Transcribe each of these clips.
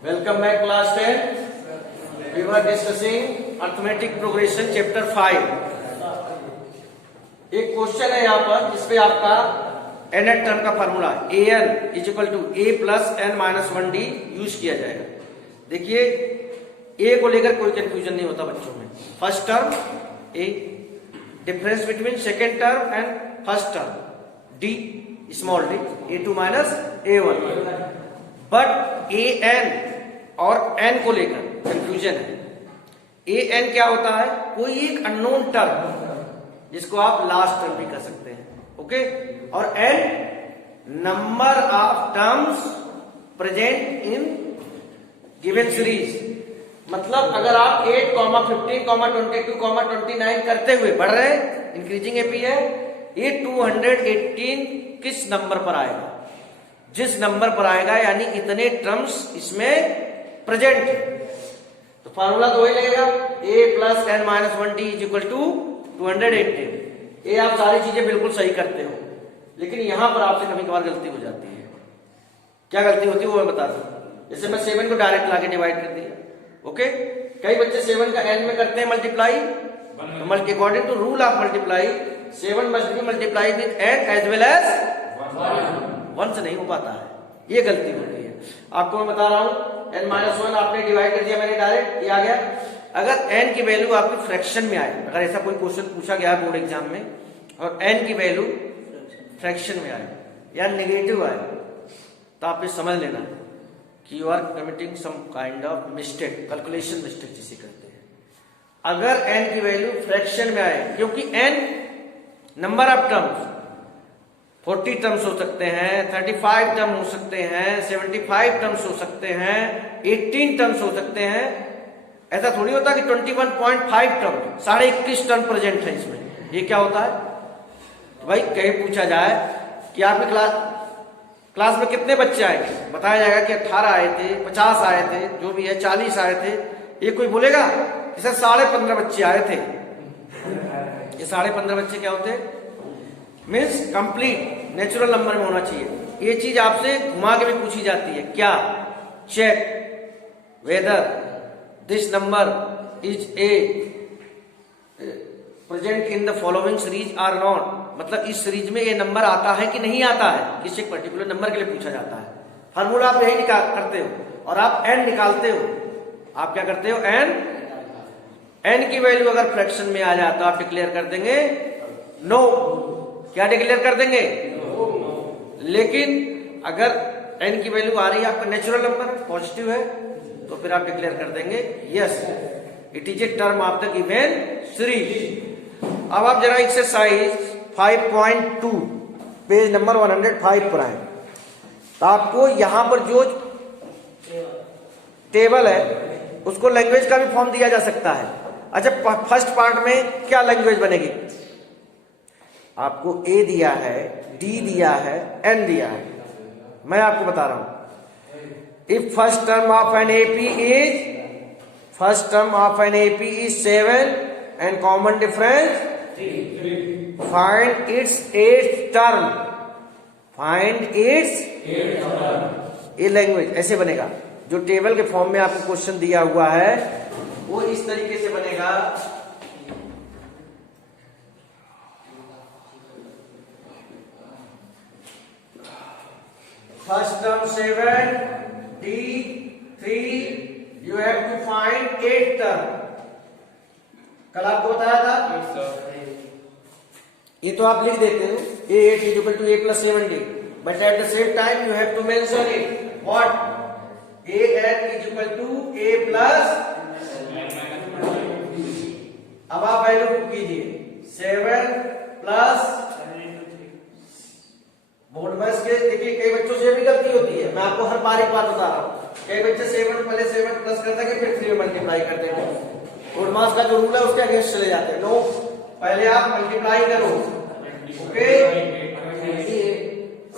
Welcome back class 10. We were discussing arithmetic progression chapter 5. एक question है यहाँ पर जिसपे आपका nth टर्म का formula an is equal to a plus n minus 1d use किया जाएगा। देखिए a को लेकर कोई कंफ्यूजन नहीं होता बच्चों में। First term a, difference between second term and first term d small d a2 minus a1। But an और n को लेकर कंफ्यूजन है। an क्या होता है? कोई एक अननोन टर्म जिसको आप लास्ट टर्म भी कर सकते हैं, ओके। और n number of terms present in given series. मतलब अगर आप 8, 15, 22, 29 करते हुए बढ़ रहे हैं, इंक्रीजिंग एपी है, ये 218 किस नंबर पर आएगा? जिस नंबर पर आएगा यानी इतने टर्म्स इसमें प्रेजेंट है। तो फार्मूला तो वही लगेगा a plus n minus 1d is equal to 218। ये आप सारी चीजें बिल्कुल सही करते हो, लेकिन यहां पर आपसे कभी कभार गलती हो जाती है। क्या गलती होती है वो मैं बता दूं। जैसे मैं 7 को डायरेक्ट लाके डिवाइड कर दिया, ओके। कई बच्चे 7 का n में करते हैं multiply, according to rule of multiply 7 must be multiply with n as well as 1 से नहीं हो पाता है, ये गलती होती है। आपको मैं बता रहा हूं n माइनस 1 आपने डिवाइड कर दिया मैंने डायरेक्ट, ये आ गया। अगर n की वैल्यू आपकी फ्रैक्शन में आए, अगर ऐसा कोई क्वेश्चन पूछा गया बोर्ड एग्जाम में और n की वैल्यू फ्रैक्शन में आए या नेगेटिव आए, तो आप ये समझ लेना कि you are committing some kind of mistake, calculation mistake जिसे कहते हैं। अगर n की वैल्यू फ्रैक्शन में आए, क्योंकि n number of terms 40 terms हो सकते हैं, 35 टर्म हो सकते हैं, 75 टर्म्स हो सकते हैं, 18 टर्म्स हो सकते हैं। ऐसा थोड़ी होता कि 21.5 टर्म 21.5 टर्म प्रेजेंट है इसमें। ये क्या होता है? तो भाई कहीं पूछा जाए कि आपके क्लास में कितने बच्चे आएंगे, बताया जाएगा कि 18 आए थे, 50 आए थे, जो भी है 40 आए थे। ये कोई बोलेगा कि सर 15.5 बच्चे आए थे। ये 15.5 बच्चे क्या होते हैं? मीन्स कंप्लीट नेचुरल नंबर में होना चाहिए। ये चीज आपसे घुमा के भी पूछी जाती है। क्या? Check whether this number is a present in the following series or not. मतलब इस सीरीज में ये नंबर आता है कि नहीं आता है, किसी पर्टिकुलर नंबर के लिए पूछा जाता है। फार्मूला आप यही करते हो और आप n निकालते हो। आप क्या करते हो? n की वैल्यू अगर फ्रैक्शन में आ जाए तो आप डिक्लेयर कर देंगे नो। क्या डिक्लेयर कर देंगे? लेकिन अगर n की वैल्यू आ रही है आपका नेचुरल नंबर पॉजिटिव है, तो फिर आप डिक्लेयर कर देंगे yes it is a term of the given series. अब आप जरा एक्सरसाइज 5.2 पेज नंबर 105 पर आए, तो आपको यहां पर जो टेबल है उसको लैंग्वेज का भी फॉर्म दिया जा सकता है। अच्छा, फर्स्ट पार्ट में क्या लैंग्वेज बनेगी? आपको a दिया है, d दिया है, n दिया है। मैं आपको बता रहा हूं, if first term of an AP is 7 and common difference 3, find its 8th term। find its 8th term। ये लैंग्वेज ऐसे बनेगा। जो टेबल के फॉर्म में आपको क्वेश्चन दिया हुआ है वो इस तरीके से बनेगा। First term 7, d 3, you have to find 8 term. कल आपको बताया था, ये तो आप लिख देते हो a8 is equal to a plus 7d, but at the same time you have to mention it what an is equal to a plus। अब आप वैल्यू पुट कीजिए 7 प्लस बोर्ड में के। देखिए कई बच्चों से भी गलती होती है, मैं आपको हर बार एक बात बता रहा हूँ। कई बच्चे 7 पहले 7 प्लस करते हैं फिर 3 में मल्टीप्लाई करते हैं। बोर्ड मास का जो रूल है उसके अगेंस्ट चले जाते हैं। नो, पहले आप मल्टीप्लाई करो, ओके।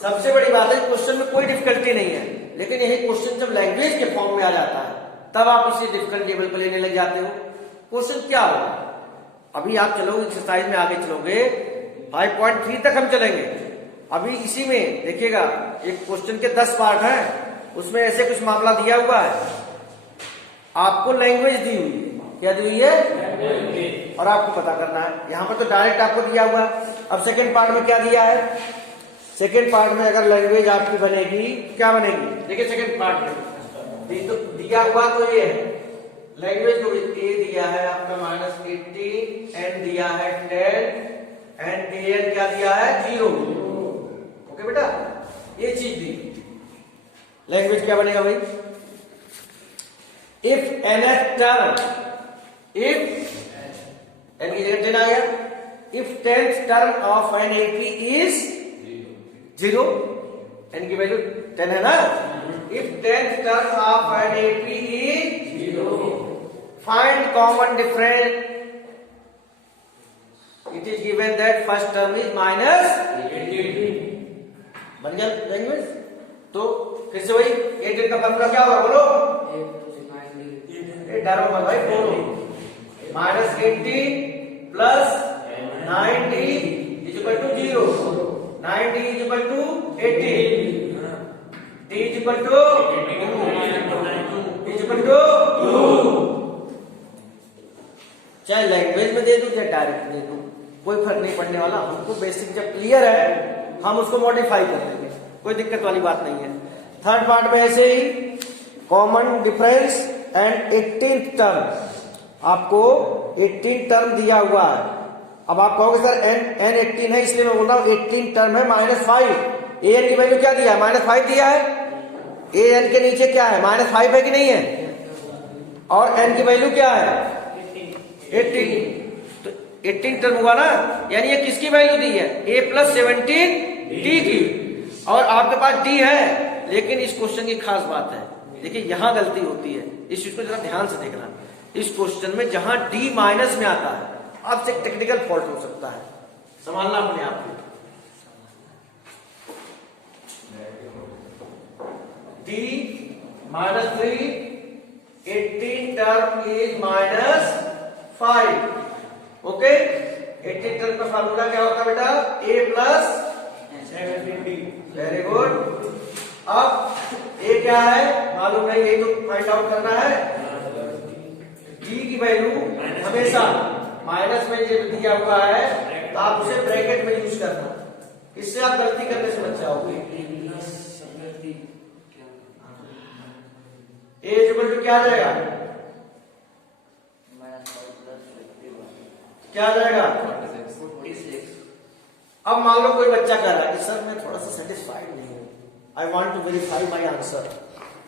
सबसे बड़ी बात है क्वेश्चन में कोई डिफिकल्टी नहीं है, लेकिन यही क्वेश्चन जब लैंग्वेज के फॉर्म में आ जाता है तब आप इसे डिफिकल्ट टेबल को लेने लग जाते हो। क्वेश्चन क्या होगा? अभी आप चलोगे एक्सरसाइज में आगे चलोगे, 5.3 तक हम चलेंगे। अभी इसी में देखिएगा एक क्वेश्चन के 10 पार्ट हैं, उसमें ऐसे कुछ मामला दिया हुआ है, आपको लैंग्वेज दी हुई है, क्या दी हुई है, और आपको पता करना है। यहां पर तो डायरेक्ट आपको दिया हुआ है। अब सेकंड पार्ट में क्या दिया है, सेकंड पार्ट में अगर लैंग्वेज आपकी बनेगी क्या बनेगी, देखिए सेकंड पार्ट में तो दिया हुआ तो ये है लैंग्वेज को ए दिया है आपका -18, एन दिया है 10 एंड एन क्या दिया है 0। ओके बेटा, ये चीज दी। लैंग्वेज क्या बनेगा भाई, if nth term, if n की जगह 10 आ गया, if 10th term of an AP is 0, n की वैल्यू 10 है ना, if 10th term of an AP is 0, find common difference, it is given that first term is -18। बन गया language. तो फिर से वही 18 का फॉर्मूला क्या होगा बोलो, डरो मत भाई, बोलो -18 plus 90 is equal to 0, 90 is equal to 18, d is equal to 2। चाहे लैंग्वेज में दे दूं चाहे डायरेक्ट दे दूं, कोई फर्क नहीं पड़ने वाला। हमको बेसिक जब क्लियर है हम उसको मॉडिफाई कर लेंगे, कोई दिक्कत वाली बात नहीं है। थर्ड पार्ट में ऐसे ही common difference and 18th term, आपको 18 टर्म दिया हुआ है। अब आप कहोगे सर n 18 है इसलिए मैं बोल रहा हूं 18 टर्म है -5, an की वैल्यू क्या दिया है -5 दिया है, an के नीचे क्या है -5 है कि नहीं है, और n की वैल्यू क्या है 18, तो 18 टर्म हुआ ना, यानी ये किसकी वैल्यू दी है a + 17 d की, और आपके पास d है। लेकिन इस क्वेश्चन की खास बात है, देखिए यहां गलती होती है, इस चीज को जरा ध्यान से देखना। इस क्वेश्चन में जहां d माइनस में आता है आपसे टेक्निकल फॉल्ट हो सकता है, संभालना अपने आप को। d -3, 18 term is -5। Okay, 18 term का फार्मूला क्या होता है बेटा, a + 17d। Very good. अब a क्या है मालूम नहीं, ये तो फाइंड आउट करना है। d की वैल्यू हमेशा माइनस में जो दिया हुआ है तो आप उसे ब्रैकेट में यूज करना, इससे आप गलती करने से बच जाओगे। a इक्वल टू क्या आ जाएगा, क्या आ जाएगा 46। अब मान लो कोई बच्चा कह रहा है कि सर मैं थोड़ा सा सेटिस्फाइड नहीं हूं, I want to verify my answer,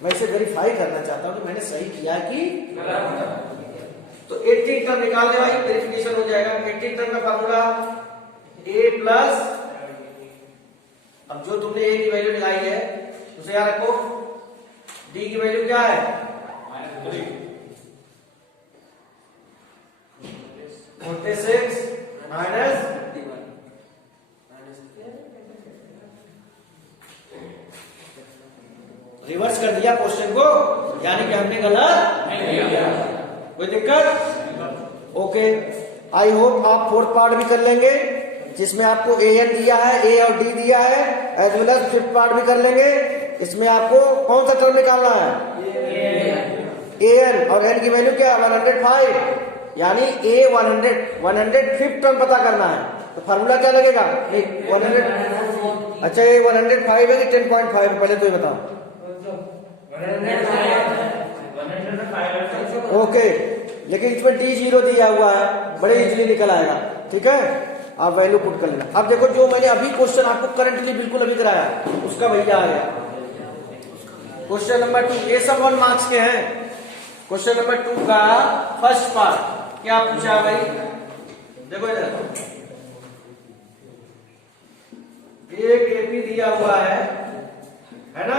मैं इसे वेरीफाई करना चाहता हूं कि मैंने सही किया कि गलत। तो 18 टर्म निकाल दे भाई, वेरिफिकेशन हो जाएगा। 18 टर्म का फार्मूला a प्लस, अब जो तुमने a की वैल्यू निकाली है उसे याद रखो, d की वैल्यू क्या है -46 माइनस रिवर्स कर दिया क्वेश्चन को, यानी कि हमने गलत नहीं किया। कोई दिक्कत? ओके, आई होप आप फोर्थ पार्ट भी कर लेंगे, जिसमें आपको an दिया है, a और d दिया है, as well as fifth part भी कर लेंगे। इसमें आपको कौन सा टर्म निकालना है, an, और n की वैल्यू क्या 105, यानी a 105th टर्म पता करना है। तो फार्मूला क्या लगेगा 100, अच्छा ये 105 है कि 10.5 पहले तो ये बताओ। ओके, लेकिन इसमें d0 दिया हुआ है, बड़े इजीली निकल आएगा। ठीक है, आप वैल्यू पुट कर लेना। अब देखो जो मैंने अभी क्वेश्चन आपको करंटली बिल्कुल अभी कराया उसका भैया आ गया। क्वेश्चन नंबर 2, ये सब 1 मार्क्स के हैं। क्वेश्चन नंबर 2 का फर्स्ट पार्ट क्या पूछा भाई, देखो इधर एक एपी दिया हुआ है ना,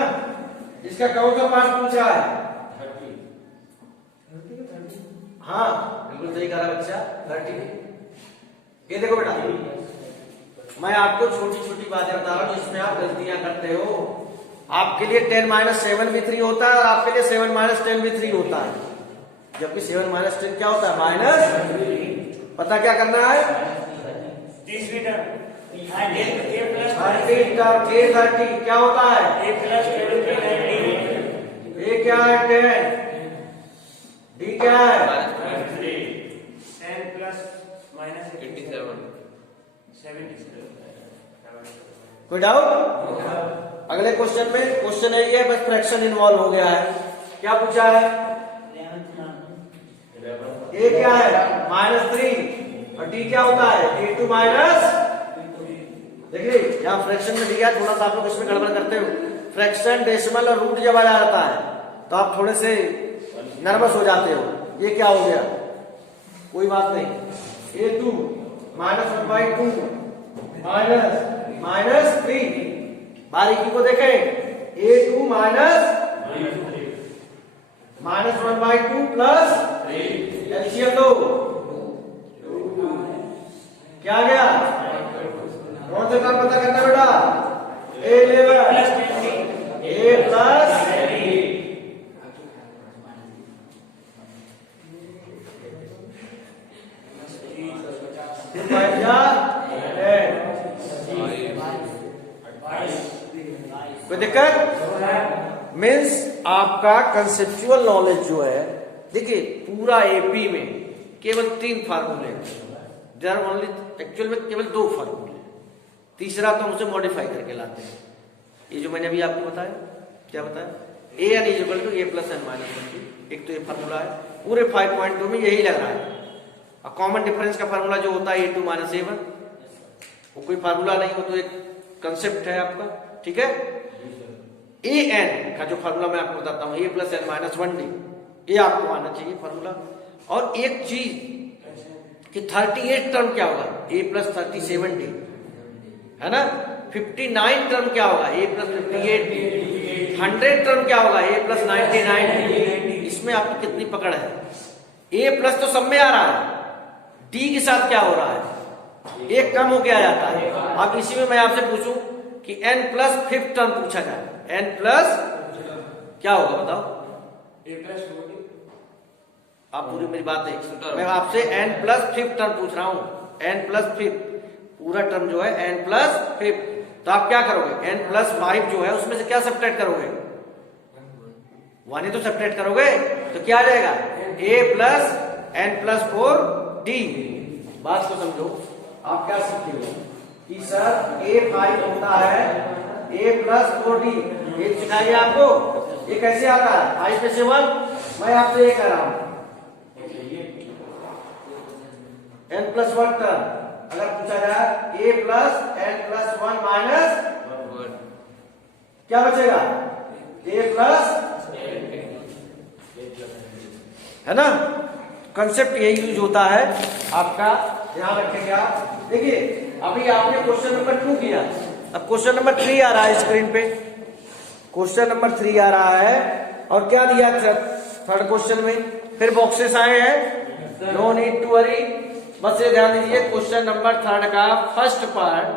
इसका कौन सा पार्ट पूछा है, हाँ बिल्कुल सही कहा बच्चा 30। ये देखो बेटा, मैं आपको छोटी छोटी बातें बता रहा हूं जिसमें आप गलतियां करते हो। आपके लिए 10 - 7 भी 3 होता है, और आपके लिए 7 - 10 भी 3 होता है, जबकि 7 - 10 क्या होता है -3। पता क्या करना है, तीसरी टर्म क्या होता है, a + क्या है 10, डी क्या है 10 प्लस माइनस 87। 77। कोई डाउट? अगले क्वेश्चन में क्वेश्चन है ये, बस फ्रैक्शन इन्वॉल्व हो गया है। क्या पूछा है? ए क्या है -3 और डी क्या होता है a2 माइनस, देखिए यहाँ फ्रैक्शन में दिया, थोड़ा सा आप लोग इसमें गड़बड़ करते हो। फ्रैक्शन डेसिमल और रूट जब आ जाता है तो आप थोड़े से नर्वस हो जाते हो, ये क्या हो गया? कोई बात नहीं, a2 -1/2 -3, बारीकी को देखें, a2 -1/2 प्लस एलसीएम लो, क्या आ गया? कौन सा काम पता करना बेटा? a11 a plus 10। कोई दिक्कत? मीन्स आपका कंसेप्चुअल नॉलेज जो है, देखिए पूरा एपी में केवल 3 फार्मूले देयर आर ओनली, एक्चुअल में केवल 2 फार्मूले, तीसरा तो हम उसे मॉडिफाई करके लाते हैं। ये जो मैंने अभी आपको बताया, क्या बताया? an equal to a plus n minus 1, एक तो ये फार्मूला है, पूरे 5.2 में यही लग रहा है। और कॉमन डिफरेंस का फार्मूला जो होता है a2 माइनस a1, वो कोई फार्मूला नहीं, वो तो एक कंसेप्ट है आपका, ठीक है? an का जो फार्मूला मैं आपको बताता हूँ, a plus n minus 1d, ये आपको आना चाहिए फार्मूला। और एक चीज कि 38 टर्म क्या होगा? a प्लस 37d, है ना? 59 टर्म क्या होगा? a plus 58d। 100 टर्म क्या होगा? a plus 99d। इसमें आपकी कितनी पकड़ है? a प्लस तो सब में आ रहा है, d के साथ क्या हो रहा है? एक कम होके आ जाता है। अब इसी में मैं आपसे पूछूं कि n प्लस 5th टर्म पूछा जाए, n प्लस क्या होगा बताओ? आप पूरी मेरी बात है, मैं आपसे n प्लस 5th टर्म पूछ रहा हूं, n प्लस 5th पूरा टर्म जो है n प्लस 5th, तो आप क्या करोगे? n प्लस 5 जो है उसमें से क्या सब्ट्रैक्ट करोगे? 1 ही तो सब्ट्रैक्ट करोगे, तो क्या आ जाएगा? a plus n plus 4d। बात को समझो, आप क्या सीखते हो कि सर a5 होता है a प्लस 4d, ये सिखाइए आपको। ये कैसे आता है? 5 में से 1, मैं आपसे ये कह रहा हूं n प्लस 1 टर्म अगर पूछा जाए a plus n plus 1 minus, क्या बचेगा? a प्लस, है ना? कंसेप्ट यही यूज होता है आपका, ध्यान रखेंगे आप। देखिए अभी आपने क्वेश्चन नंबर 2 किया, अब क्वेश्चन नंबर 3 आ रहा है स्क्रीन पे। क्वेश्चन नंबर 3 आ रहा है, और क्या दिया थर्ड क्वेश्चन में? फिर बॉक्सेस आए हैं, नो नीड टू वरी। बस ये ध्यान दीजिए, क्वेश्चन नंबर 3 का first part,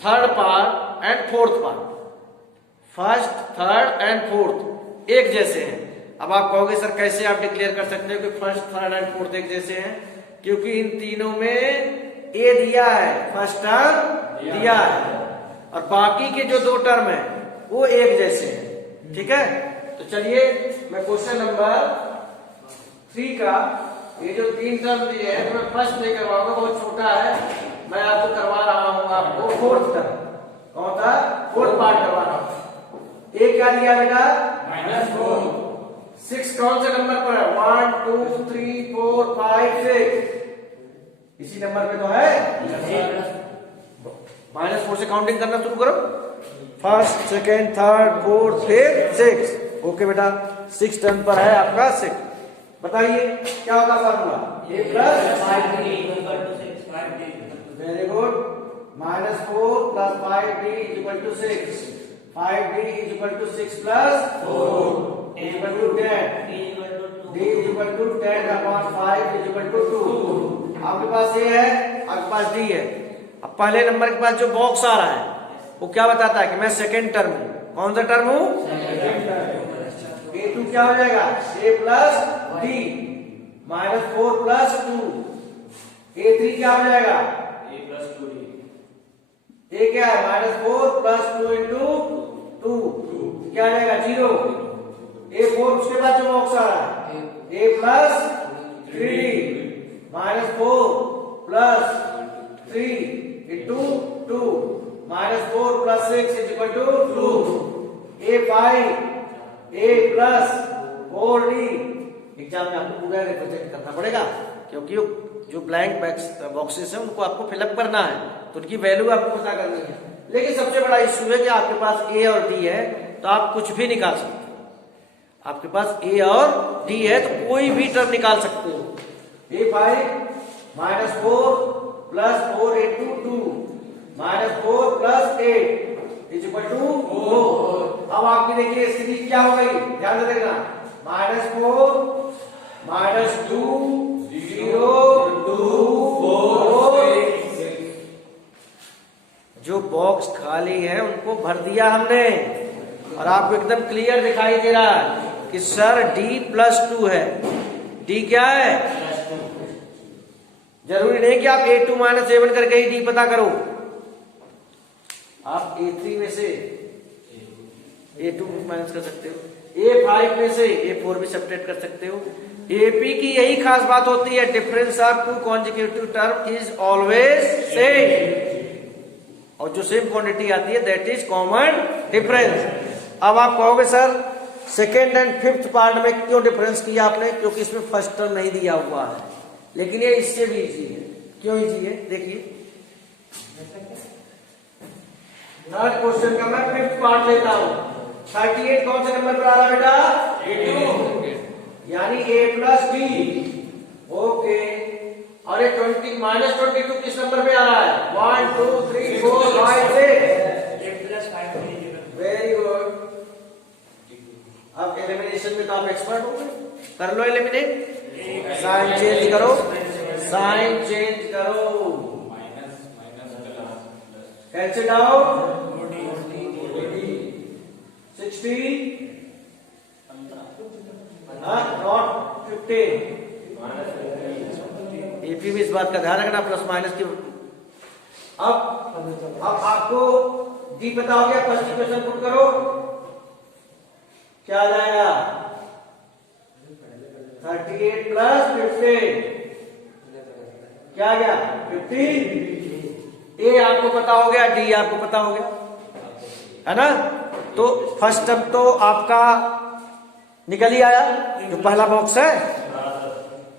third part and fourth part, first third and fourth एक जैसे हैं। अब आप कहोगे सर कैसे आप डिक्लेयर कर सकते हो कि फर्स्ट थर्ड एंड फोर्थ एक जैसे हैं? क्योंकि इन तीनों में ए दिया है, फर्स्ट टर्म दिया है, और बाकी के जो 2 टर्म है वो एक जैसे हैं, ठीक है? तो चलिए मैं क्वेश्चन नंबर 3 का ये जो 3 टर्म दिए हैं, तो मैं फर्स्ट नहीं करवाऊंगा, बहुत छोटा है, मैं आपको करवा रहा हूं आपको फोर्थ टर्म। कौन था? फोर्थ पार्ट करवा रहा हूं। ए क्या दिया बेटा? -4। 6 कौन से नंबर पर है? 1 2 3 4 5 6, इसी नंबर पे तो है। -4 से काउंटिंग करना शुरू करो, first second third fourth fifth 6। Okay बेटा, 6 टर्म पर है आपका 6। बताइए क्या होगा formula? a plus 5d, very good, -4 plus 5d equal to 6, 5d equal to 6 plus 4 equal to 10, d equal to 10 upon 5 equal to 2। आपके पास ये है, आपके पास d है। अब पहले नंबर के पास जो बॉक्स आ रहा है वो क्या बताता है कि मैं सेकेंड टर्म हूं। कौन सा टर्म हूं? a2 क्या हो जाएगा? a plus d, -4 plus 2, a3 क्या हो जाएगा? a प्लस 2d, a क्या है? -4 प्लस 2 इंटू 2, क्या आ जाएगा? 0। 4 उसके बाद जो बॉक्स आ रहा है a plus 3d -4 plus 3 into 2 -4 plus 6 is equal to 2 a5 a plus 4d। Exam में आपको पूरा रिप्रेजेंट करना पड़ेगा क्योंकि जो ब्लैंक बॉक्सेस हैं उनको आपको फिलअप करना है, तो उनकी वैल्यू आपको पता करनी है। लेकिन सबसे बड़ा इश्यू है कि आपके पास a और d है तो आप कुछ भी निकाल सकते हो। आपके पास a और d है तो कोई भी टर्म निकाल सकते हो। a5 -4 plus 4 into 2 -4 plus 8 is equal to 4। अब आपकी देखिए सीरीज क्या हो गई, ध्यान से देखना, -4 -2 0 2 4। जो बॉक्स खाली है उनको भर दिया हमने और आपको एकदम क्लियर दिखाई दे रहा है कि सर d +2 है। d क्या है? जरूरी नहीं कि आप a2 - a1 करके ही d पता करो, आप a3 में से a2 माइनस कर सकते हो, a5 में से a4 भी सब्ट्रैक्ट कर सकते हो। AP की यही खास बात होती है, difference of two consecutive term is always same, और जो सेम क्वांटिटी आती है दैट इज कॉमन डिफरेंस। अब आप कहोगे sir second and fifth part में क्यों डिफरेंस किया आपने? क्योंकि इसमें फर्स्ट टर्म नहीं दिया हुआ है, लेकिन ये इससे भी इजी है। क्यों इजी है? देखिए थर्ड क्वेश्चन का मैं फिफ्थ पार्ट लेता हूं। 38 कौन से नंबर पर आ रहा है बेटा? A2, यानी a प्लस d। ओके, और ये 20 -22 किस नंबर पे आ रहा है? 1 2 3 4 5 6। Very good. अब एलिमिनेशन में तो आप एक्सपर्ट हो गए, कर लो एलिमिनेट। साइन चेंज करो, साइन चेंज करो, कैंसिल आउट 60 नॉट 15। एपी में इस बात का ध्यान रखना, प्लस माइनस की। अब आपको डी पता हो गया, फर्स्ट इक्वेशन पुट करो, क्या आ जाएगा? 38 प्लस 15 क्या आ गया? 50। ए आपको पता हो गया, डी आपको पता हो गया, है ना? तो फर्स्ट टर्म तो आपका निकल ही आया, जो पहला बॉक्स है।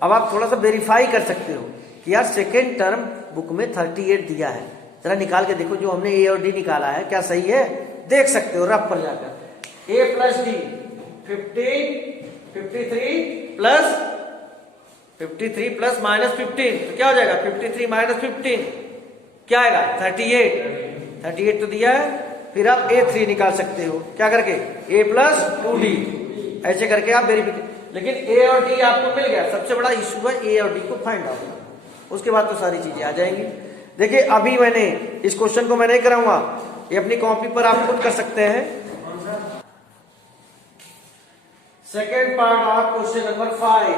अब आप थोड़ा सा वेरीफाई कर सकते हो कि यार सेकेंड टर्म बुक में 38 दिया है, जरा निकाल के देखो जो हमने ए और डी निकाला है क्या सही है, देख सकते हो रफ पर जाकर। ए प्लस डी 53 प्लस -15 तो क्या हो जाएगा? 53 - 15 क्या आएगा? 38 तो दिया है। फिर आप A3 निकाल सकते हो, क्या करके? A प्लस 2D, ऐसे करके आप वेरिफिकेशन। लेकिन A और D आपको मिल गया, सबसे बड़ा इशू है A और D को फाइंड आउट, उसके बाद तो सारी चीजें आ जाएंगी। देखिए अभी मैंने इस क्वेश्चन को मैं नहीं कराऊंगा, ये अपनी कॉपी पर आप खुद कर सकते हैं। Second part of question number 5।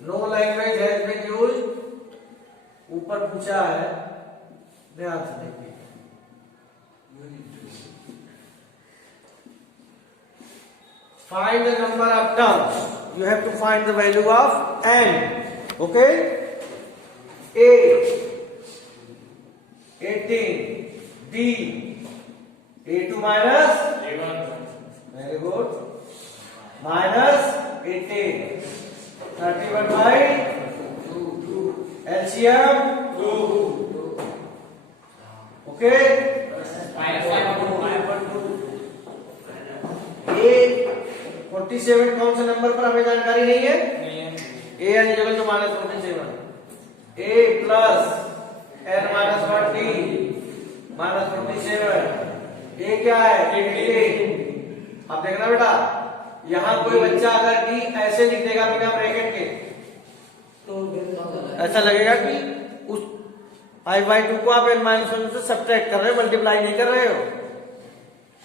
No language has been used, ऊपर पूछा है, ध्यान से देखिए। Find the number of terms. You have to find the value of n. Okay? A 18, D A2 minus A1. Very good. Minus 18. 31 by 2. LCM 2. Okay? A 47 कौन से number पर हमें जानकारी नहीं है? A n equal to -47। A plus n minus 1D -47। A क्या है? 18। अब देखना बेटा, यहां कोई बच्चा अगर D ऐसे लिख देगा बिना ब्रैकेट के तो ऐसा लगेगा कि उस i/2 को आप n-1 से सब्ट्रैक्ट कर रहे हो, मल्टीप्लाई नहीं कर रहे हो।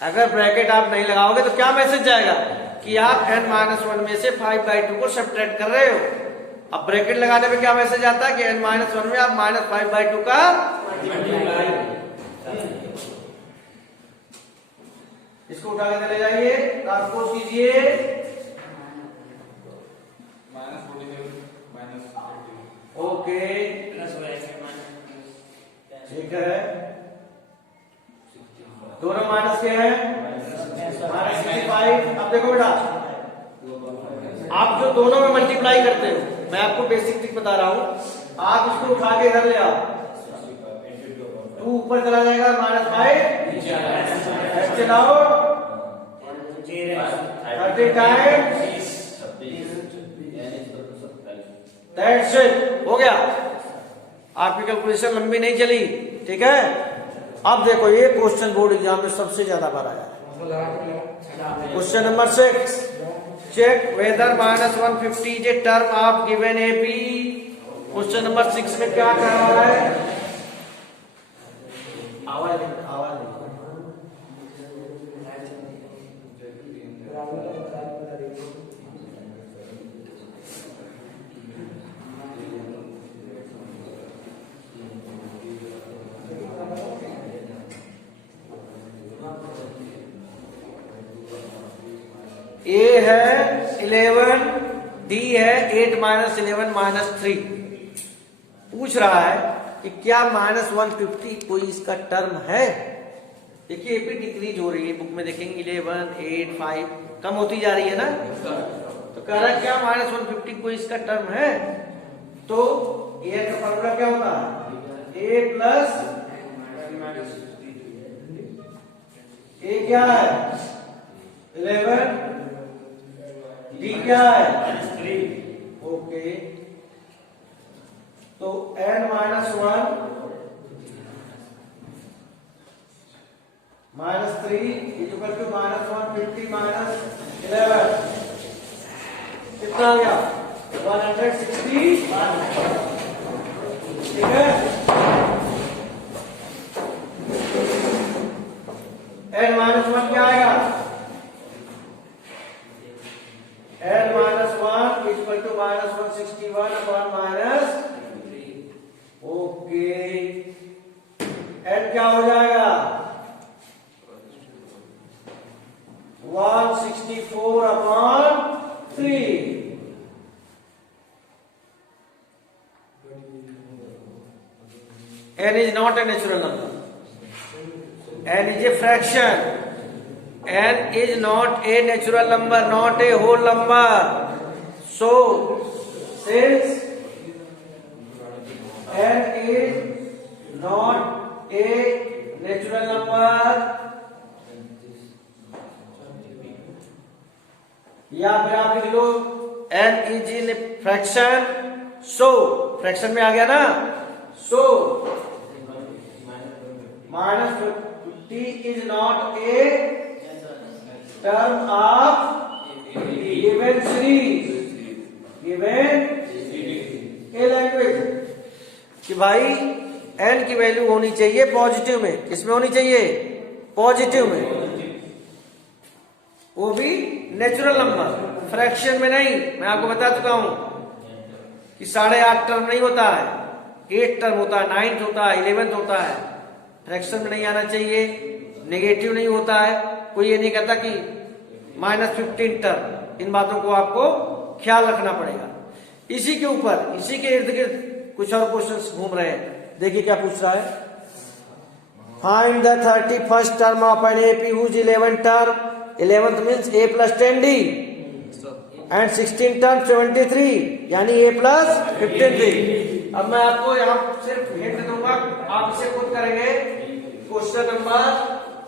अगर ब्रैकेट आप नहीं लगाओगे तो क्या मैसेज जाएगा कि आप n-1 में से 5/2 को सब्ट्रैक्ट कर रहे हो। अब ब्रैकेट लगाने पे क्या मैसेज आता है कि n-1 में आप -5/2 का ट्रांसपोज कीजिए, ओके प्लस हो जाएगा माइनस ठीक है। दोनों माइनस के हैं, -65। अब देखो बेटा, आप जो दोनों में मल्टीप्लाई करते हो, मैं आपको बेसिक ट्रिक बता रहा हूं, आप इसको उठा के इधर ले आओ, 2 ऊपर चला जाएगा, -5 चलाओ, 30 टाइम्स दैट्स इट, हो गया। आपकी कैलकुलेशन लंबी नहीं चली, ठीक है। अब देखो ये क्वेश्चन बोर्ड एग्जाम में सबसे ज्यादा बार आया है। Question number 6, check whether -150 is a term of given AP. Question number 6 में क्या कह रहा है? आवाज ए है 11, डी है 8 - 11 - 3। पूछ रहा है कि क्या -150 कोई इसका टर्म है। देखिए एपी डिक्रीज हो रही है, बुक में देखेंगे 11, 8, 5 कम होती जा रही है ना, तो कह रहा है क्या -150 कोई इसका टर्म है। तो ए का फॉर्मूला क्या होता है? ए प्लस ए क्या है 11, डी क्या है -3। ओके, तो n - 1 -3 इक्वल टू -150 - 11 कितना आ गया? 160, ठीक है। n - 1 क्या आएगा? n - 1 equal to -161 upon -3। Okay, n क्या हो जाएगा? 164 upon 3। n is not a natural number. n is a fraction. n is not a natural number, not a whole number. So, since n is not a natural number, या फिर आप लिख लो n is in a fraction, so fraction में आ गया ना, so -50 is not a term of given series, given a language। कि भाई n की वैल्यू होनी चाहिए पॉजिटिव में। किसमें होनी चाहिए? पॉजिटिव में, वो भी नेचुरल नंबर, फ्रैक्शन में नहीं। मैं आपको बता चुका हूं कि 8.5 टर्म नहीं होता है, 8 टर्म होता है, 9th होता है, 11th होता है। फ्रैक्शन में नहीं आना चाहिए, नेगेटिव नहीं होता है। कोई ये नहीं कहता कि -15 टर्म। इन बातों को आपको ख्याल रखना पड़ेगा। इसी के ऊपर, इसी के इर्द गिर्द कुछ और क्वेश्चंस घूम रहे हैं। देखिए क्या पूछ रहा है। Find the 31st term of an AP whose 11th term, 11th means a plus 10d and 16 term 73, यानी a plus 15d। अब मैं आपको यहाँ सिर्फ हिंट दूंगा, आप इसे खुद करेंगे। Question number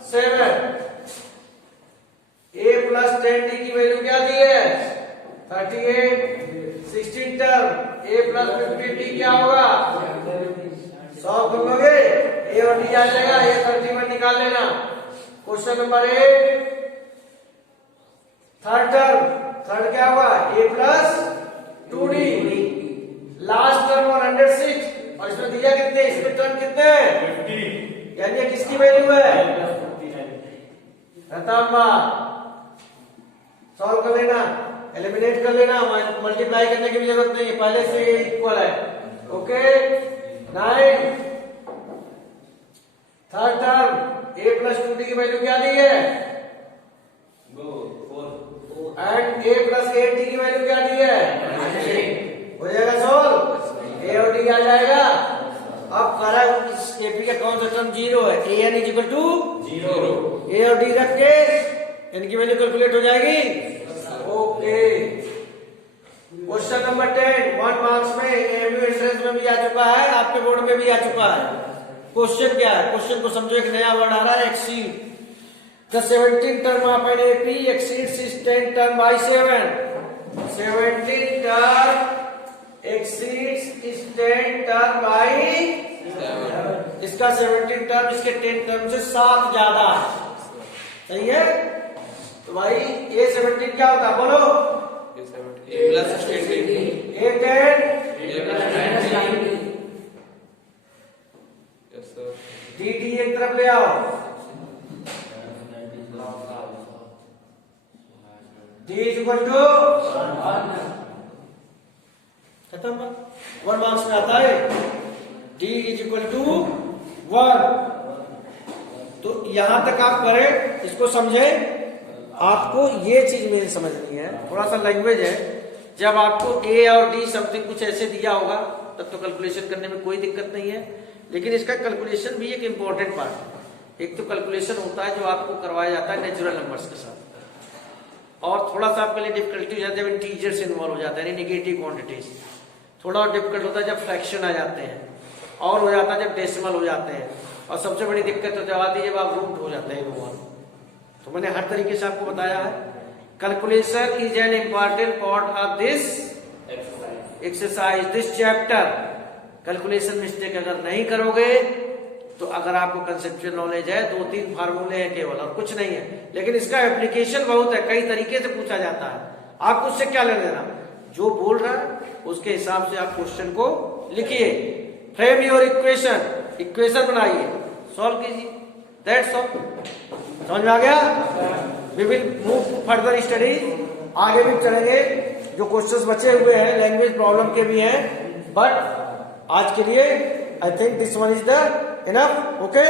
7, a plus 10d की वैल्यू क्या दी है? 38। 16 टर्म a plus 15d क्या होगा? 100 कर लोगे, a और d आ जाएगा, ये 31 निकाल लेना। Question number 8, third term, third क्या होगा? a plus 2d। Last term 106, और इसमें दिया कितने? इसमें टर्म कितने? 50, यानी ये किसकी वैल्यू है? रताम्बा। सॉल्व कर लेना, एलिमिनेट कर लेना, मल्टीप्लाई करने की भी जरूरत नहीं है, पहले से ये इक्वल है। Okay, 9, third term a plus 2d की वैल्यू क्या दी है? 4 एपी का कौन सा टर्म 0 है, A N is equal to 0 ए और डी रख के इनकी वैल्यू कैलकुलेट हो जाएगी। ओके, क्वेश्चन नंबर 10 1 मार्क्स में एमयू एंट्रेंस में भी आ चुका है, आपके बोर्ड में भी आ चुका है। क्वेश्चन क्या है, क्वेश्चन को समझो, एक नया वर्ड आ रहा है exceed. The 17 term of an AP exceeds is 10 term by 7। 17 term exceeds is 10 term by 7। इसका 17 टर्म इसके 10 टर्म से 7 ज्यादा है, सही है। तो भाई ये 17 क्या होता है बोलो, ए प्लस 10 ए 10 यस सर डी डी एक तरफ ले आओ, डी इज इक्वल टू खत्म। 1 मार्क्स में आता है डी इज इक्वल टू 1। तो यहां तक आप करें, इसको समझे। आपको ये चीज मेरी समझनी है, थोड़ा सा लैंग्वेज है। जब आपको ए और डी समथिंग कुछ ऐसे दिया होगा तब तो कैलकुलेशन करने में कोई दिक्कत नहीं है, लेकिन इसका कैलकुलेशन भी एक इंपॉर्टेंट पार्ट है। एक तो कैलकुलेशन होता है जो आपको करवाया जाता है नेचुरल नंबर्स के साथ, और थोड़ा सा आपके लिए डिफिकल्टी हो जाती है जब इंटीजर्स इन्वॉल्व हो जाता है, यानी नेगेटिव क्वांटिटीज। थोड़ा डिफिकल्ट होता है जब फ्रैक्शन आ जाते हैं, और हो जाता है जब डेसिमल हो जाते हैं, और सबसे बड़ी दिक्कत तो जब आती है जब आप रूट हो जाते हैं भगवान। तो मैंने हर तरीके से आपको बताया है। Calculation is an important part of this exercise, this chapter. Calculation mistake अगर नहीं करोगे तो अगर आपको कंसेप्चुअल नॉलेज है, 2-3 फार्मूले हैं केवल और कुछ नहीं है, लेकिन इसका एप्लीकेशन बहुत है, कई तरीके से पूछा जाता है। आपको उससे क्या लेना देना, जो बोल रहा है उसके हिसाब से आप क्वेश्चन को लिखिए, फ्रेम योर इक्वेशन, इक्वेशन बनाइए, सॉल्व कीजिए, दैट्स ऑल। समझ में आ गया? We will move further study, आगे भी चलेंगे। जो क्वेश्चंस बचे हुए हैं लैंग्वेज प्रॉब्लम के भी हैं, बट आज के लिए I think this one is the enough. Okay.